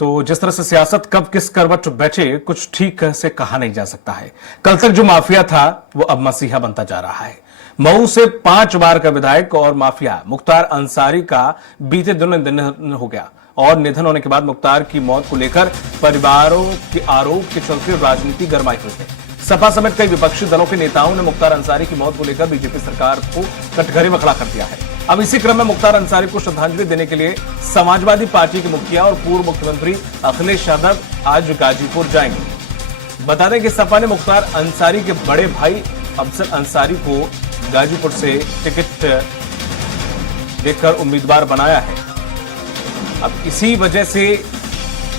तो जिस तरह से सियासत कब किस करवट बैठे कुछ ठीक से कहा नहीं जा सकता है। कल तक जो माफिया था वो अब मसीहा बनता जा रहा है। मऊ से 5 बार का विधायक और माफिया मुख्तार अंसारी का बीते दिनों निधन हो गया और निधन होने के बाद मुख्तार की मौत को लेकर परिवारों के आरोप के चलते राजनीति गरमाई हुई है। सपा समेत कई विपक्षी दलों के नेताओं ने मुख्तार अंसारी की मौत को लेकर बीजेपी सरकार को कटघरे में खड़ा कर दिया है। अब इसी क्रम में मुख्तार अंसारी को श्रद्धांजलि देने के लिए समाजवादी पार्टी के मुखिया और पूर्व मुख्यमंत्री अखिलेश यादव आज गाजीपुर जाएंगे। बता दें कि सपा ने मुख्तार अंसारी के बड़े भाई अफजल अंसारी को गाजीपुर से टिकट देकर उम्मीदवार बनाया है। अब इसी वजह से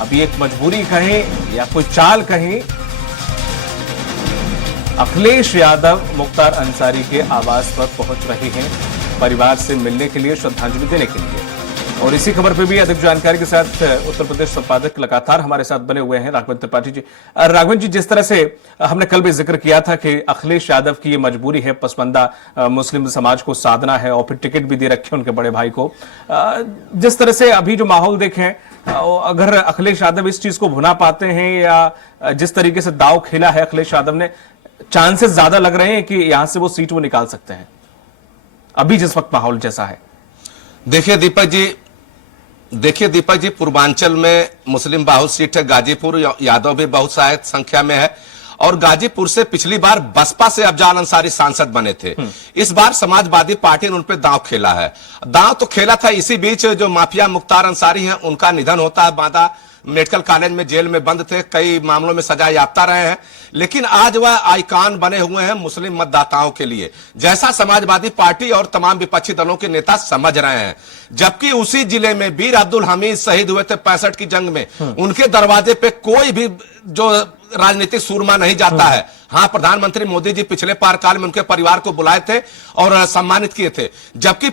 अब ये एक मजबूरी कहें या कोई चाल कहें, अखिलेश यादव मुख्तार अंसारी के आवास पर पहुंच रहे हैं परिवार से मिलने के लिए, श्रद्धांजलि देने के लिए। और इसी खबर पर भी अधिक जानकारी के साथ उत्तर प्रदेश संपादक लगातार हमारे साथ बने हुए हैं राघवेंद्र त्रिपाठी जी। राघवेंद्र जी, जिस तरह से हमने कल भी जिक्र किया था कि अखिलेश यादव की ये मजबूरी है, पसमानदा मुस्लिम समाज को साधना है और फिर टिकट भी दे रखे उनके बड़े भाई को, जिस तरह से अभी जो माहौल देखें, अगर अखिलेश यादव इस चीज को भुना पाते हैं या जिस तरीके से दाव खेला है अखिलेश यादव ने, चांसेस ज्यादा लग रहे हैं कि यहां से वो सीट वो निकाल सकते हैं अभी जिस वक्त माहौल जैसा है। देखिए दीपक जी, पूर्वांचल में मुस्लिम बाहुल सीट है, गाजीपुर यादव भी बहुत संख्या में है और गाजीपुर से पिछली बार बसपा से अफजल अंसारी सांसद बने थे। इस बार समाजवादी पार्टी ने उन पे दांव खेला है। दांव तो खेला था, इसी बीच जो माफिया मुख्तार अंसारी हैं उनका निधन होता है। बांदा मेडिकल कॉलेज में जेल में बंद थे, कई मामलों में सजा याफ्ता रहे हैं, लेकिन आज वह आइकॉन बने हुए हैं मुस्लिम मतदाताओं के लिए, जैसा समाजवादी पार्टी और तमाम विपक्षी दलों के नेता समझ रहे हैं। जबकि उसी जिले में वीर अब्दुल हमीद शहीद हुए थे 65 की जंग में, उनके दरवाजे पे कोई भी जो राजनीतिक सूरमा नहीं जाता है। हाँ, प्रधानमंत्री मोदी जी पिछले कार्यकाल में उनके परिवार को बुलाए थे और सम्मानित किए थे। जबकि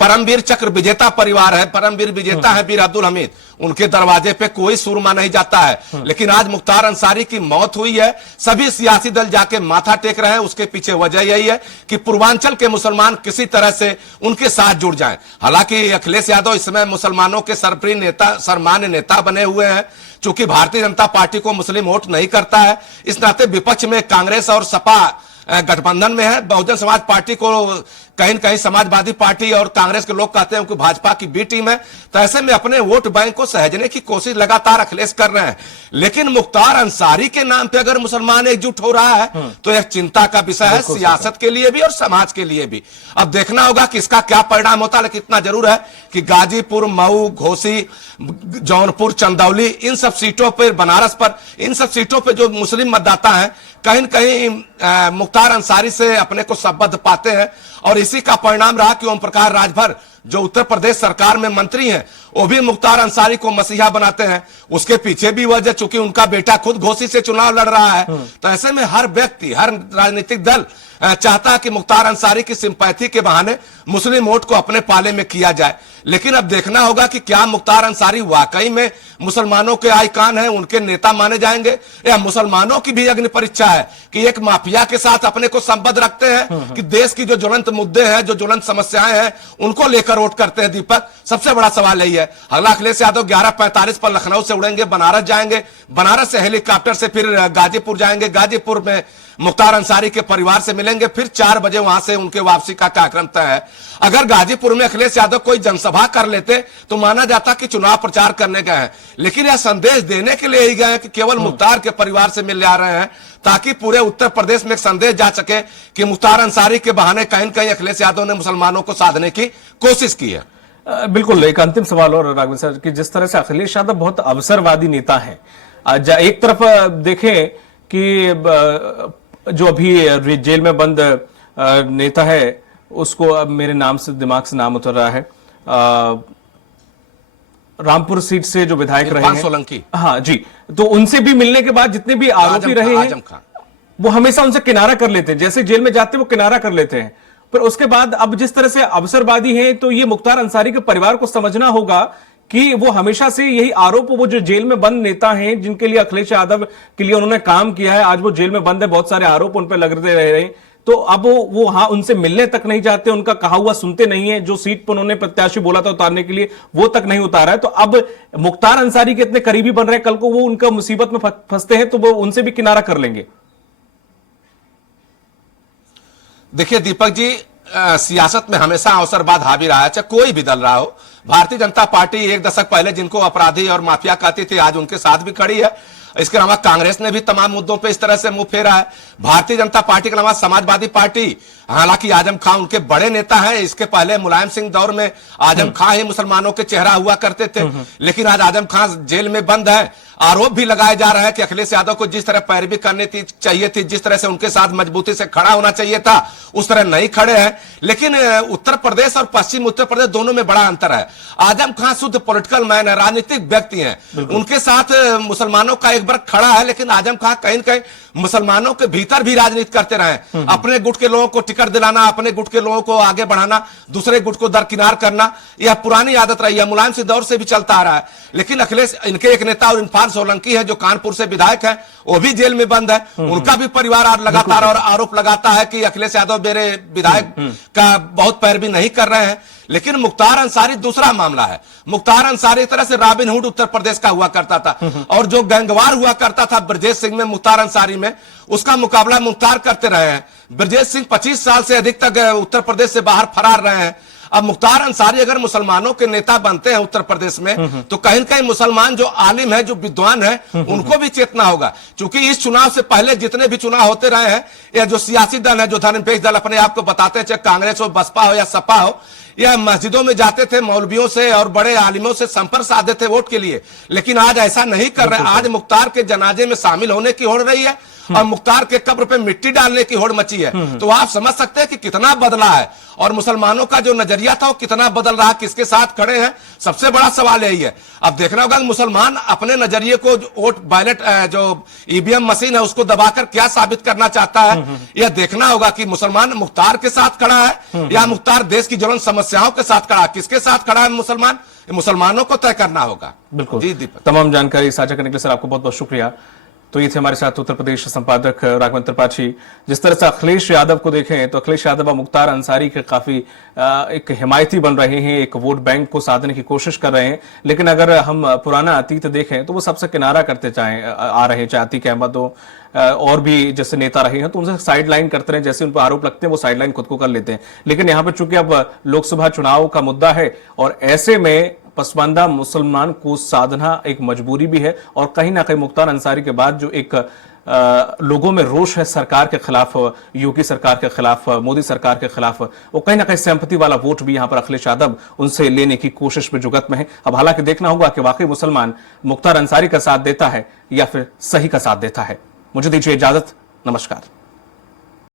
परमवीर चक्र विजेता परिवार है, परमवीर विजेता है वीर अब्दुल हमीद, उनके दरवाजे पे कोई सूरमा नहीं जाता है। लेकिन आज मुख्तार अंसारी की मौत हुई है, सभी सियासी दल जाके माथा टेक रहे हैं। उसके पीछे वजह यही है कि पूर्वांचल के मुसलमान किसी तरह से उनके साथ जुड़ जाएं। हालांकि अखिलेश यादव इस समय मुसलमानों के सरप्रिय नेता, सर्वमान्य नेता बने हुए हैं। चूंकि भारतीय जनता पार्टी को मुस्लिम वोट नहीं करता है, इस नाते विपक्ष में कांग्रेस और सपा गठबंधन में है। बहुजन समाज पार्टी को कहीं न कहीं समाजवादी पार्टी और कांग्रेस के लोग कहते हैं कि भाजपा की बी टीम है। तो ऐसे में अपने वोट बैंक को सहेजने की कोशिश लगातार अखिलेश कर रहे हैं। लेकिन मुख्तार अंसारी के नाम पे अगर मुसलमान एकजुट हो रहा है तो यह चिंता का विषय है, सियासत के लिए भी और समाज के लिए भी। अब देखना होगा कि इसका क्या परिणाम होता है। लेकिन इतना जरूर है कि गाजीपुर, मऊ, घोसी, जौनपुर, चंदौली, इन सब सीटों पर, बनारस पर, इन सब सीटों पर जो मुस्लिम मतदाता है कहीं न कहीं मुख्तार अंसारी से अपने को संबद्ध पाते हैं। और इसी का परिणाम रहा कि ओम प्रकाश राजभर जो उत्तर प्रदेश सरकार में मंत्री हैं, वो भी मुख्तार अंसारी को मसीहा बनाते हैं। उसके पीछे भी वजह, चूंकि उनका बेटा खुद घोसी से चुनाव लड़ रहा है। तो ऐसे में हर व्यक्ति, हर राजनीतिक दल चाहता है कि मुख्तार अंसारी की सिंपैथी के बहाने मुस्लिम वोट को अपने पाले में किया जाए। लेकिन अब देखना होगा कि क्या मुख्तार अंसारी वाकई में मुसलमानों के आइकॉन हैं, उनके नेता माने जाएंगे, या मुसलमानों की भी अग्नि परीक्षा है कि एक माफिया के साथ अपने को संबद्ध रखते हैं कि देश की जो ज्वलंत मुद्दे हैं, जो ज्वलंत समस्याएं हैं, उनको लेकर वोट करते हैं। दीपक, सबसे बड़ा सवाल यही है। अगला अखिलेश यादव 11:45 पर लखनऊ से उड़ेंगे, बनारस जाएंगे, बनारस से हेलीकॉप्टर से फिर गाजीपुर जाएंगे, गाजीपुर में मुख्तार अंसारी के परिवार से मिलेंगे, फिर 4 बजे वहां से उनके वापसी का कार्यक्रम तय है। अगर गाजीपुर में अखिलेश यादव कोई जनसभा कर लेते तो माना जाता कि चुनाव प्रचार करने गए हैं। लेकिन यह संदेश देने के लिए ही गए हैं कि केवल मुख्तार के परिवार से मिलने आ रहे हैं, ताकि पूरे उत्तर प्रदेश में एक संदेश जा सके कि मुख्तार अंसारी के बहाने कहीं न कहीं अखिलेश यादव ने मुसलमानों को साधने की कोशिश की है। बिल्कुल। एक अंतिम सवाल और राघवेंद्र सर, कि जिस तरह से अखिलेश यादव बहुत अवसरवादी नेता है, एक तरफ देखें कि जो अभी जेल में बंद नेता है, उसको अब मेरे नाम से दिमाग से नाम उतर रहा है, रामपुर सीट से जो विधायक रहे हैं सोलंकी, हाँ जी, तो उनसे भी मिलने के बाद जितने भी आरोपी रहे हैं वो हमेशा उनसे किनारा कर लेते हैं, जैसे जेल में जाते वो किनारा कर लेते हैं। पर उसके बाद अब जिस तरह से अवसरवादी है, तो ये मुख्तार अंसारी के परिवार को समझना होगा कि वो हमेशा से यही आरोप, वो जो जेल में बंद नेता हैं जिनके लिए अखिलेश यादव के लिए उन्होंने काम किया है, आज वो जेल में बंद है, बहुत सारे आरोप उन पर लगते रहे हैं, तो अब वो हाँ उनसे मिलने तक नहीं जाते, उनका कहा हुआ सुनते नहीं है, जो सीट पर उन्होंने प्रत्याशी बोला था उतारने के लिए वो तक नहीं उतारा है। तो अब मुख्तार अंसारी के इतने करीबी बन रहे हैं, कल को वो उनका मुसीबत में फंसते हैं तो वो उनसे भी किनारा कर लेंगे। देखिए दीपक जी, सियासत में हमेशा अवसरवाद हावी रहा है, चाहे कोई भी दल रहा हो। भारतीय जनता पार्टी एक दशक पहले जिनको अपराधी और माफिया कहती थी, आज उनके साथ भी खड़ी है। इसके अलावा कांग्रेस ने भी तमाम मुद्दों पे इस तरह से मुंह फेरा है। भारतीय जनता पार्टी के अलावा समाजवादी पार्टी, हालांकि आजम खां उनके बड़े नेता हैं, इसके पहले मुलायम सिंह दौर में आजम खां ही मुसलमानों के चेहरा हुआ करते थे, लेकिन आज आजम खां जेल में बंद है। आरोप भी लगाए जा रहा है कि अखिलेश यादव को जिस तरह पैरवी करनी चाहिए थी, जिस तरह से उनके साथ मजबूती से खड़ा होना चाहिए था, उस तरह नहीं खड़े हैं। लेकिन उत्तर प्रदेश और पश्चिम उत्तर प्रदेश दोनों में बड़ा अंतर है। आजम खां शुद्ध पॉलिटिकल मैन है, राजनीतिक व्यक्ति हैं, उनके साथ मुसलमानों का एक वर्ग खड़ा है, लेकिन आजम खां कहीं न कहीं मुसलमानों के भीतर भी राजनीति करते रहे। अपने गुट के लोगों को टिकट दिलाना, अपने गुट के लोगों को आगे बढ़ाना, दूसरे गुट को दरकिनार करना, यह पुरानी आदत रही है, मुलायम सिंह दौर से भी चलता आ रहा है। लेकिन अखिलेश, इनके एक नेता और इरफान सोलंकी है जो कानपुर से विधायक है, वो भी जेल में बंद है। उनका भी परिवार आज लगातार और आरोप लगाता है कि अखिलेश यादव मेरे विधायक का बहुत पैरवी नहीं कर रहे हैं। लेकिन मुख्तार अंसारी दूसरा मामला है। मुख्तार अंसारी एक तरह से रॉबिन हुड उत्तर प्रदेश का हुआ करता था, और जो गैंगवार हुआ करता था ब्रजेश सिंह में, मुख्तार अंसारी में, उसका मुकाबला मुख्तार करते रहे हैं। ब्रजेश सिंह 25 साल से अधिक तक उत्तर प्रदेश से बाहर फरार रहे हैं। अब मुख्तार अंसारी अगर मुसलमानों के नेता बनते हैं उत्तर प्रदेश में, तो कहीं न कहीं मुसलमान जो आलिम है, जो विद्वान है, उनको भी चेतना होगा। क्योंकि इस चुनाव से पहले जितने भी चुनाव होते रहे हैं, या जो सियासी दल है, जो धर्मनिरपेक्ष दल अपने आप को बताते हैं, चाहे कांग्रेस हो, बसपा हो या सपा हो, या मस्जिदों में जाते थे, मौलवियों से और बड़े आलिमों से संपर्क साधते थे वोट के लिए। लेकिन आज ऐसा नहीं कर रहे। आज मुख्तार के जनाजे में शामिल होने की होड़ रही है और मुख्तार के कब्र पे मिट्टी डालने की होड़ मची है। तो आप समझ सकते हैं कि कितना बदला है, और मुसलमानों का जो नजरिया था वो कितना बदल रहा, किसके साथ खड़े हैं। सबसे बड़ा सवाल यही है। अब देखना होगा कि मुसलमान अपने नजरिए को, वोट बैलेट जो ईवीएम मशीन है उसको दबाकर क्या साबित करना चाहता है, यह देखना होगा कि मुसलमान मुख्तार के साथ खड़ा है या मुख्तार देश की ज्वलंत समस्याओं के साथ खड़ा है। किसके साथ खड़ा है मुसलमान, मुसलमानों को तय करना होगा। बिल्कुल जी दीपक, तमाम जानकारी साझा करने के लिए सर आपको बहुत बहुत शुक्रिया। तो ये थे हमारे साथ उत्तर प्रदेश संपादक राघवेंद्र त्रिपाठी। जिस तरह से अखिलेश यादव को देखें तो अखिलेश यादव और मुख्तार अंसारी के काफी एक हिमायती बन रहे हैं, एक वोट बैंक को साधने की कोशिश कर रहे हैं। लेकिन अगर हम पुराना अतीत देखें तो वो सबसे किनारा करते आ रहे हैं, चाहे अतीक अहमद हो और भी जैसे नेता रहे हैं, तो उनसे साइड लाइन करते रहे, जैसे उन पर आरोप लगते हैं वो साइड लाइन खुद को कर लेते हैं। लेकिन यहाँ पर चूंकि अब लोकसभा चुनाव का मुद्दा है और ऐसे में पसमानदा मुसलमान को साधना एक मजबूरी भी है, और कहीं ना कहीं मुख्तार अंसारी के बाद जो एक लोगों में रोष है सरकार के खिलाफ, योगी सरकार के खिलाफ, मोदी सरकार के खिलाफ, वो कहीं ना कहीं सिंपैथी वाला वोट भी यहां पर अखिलेश यादव उनसे लेने की कोशिश में जुगत में है। अब हालांकि देखना होगा कि वाकई मुसलमान मुख्तार अंसारी का साथ देता है या फिर सही का साथ देता है। मुझे दीजिए इजाजत, नमस्कार।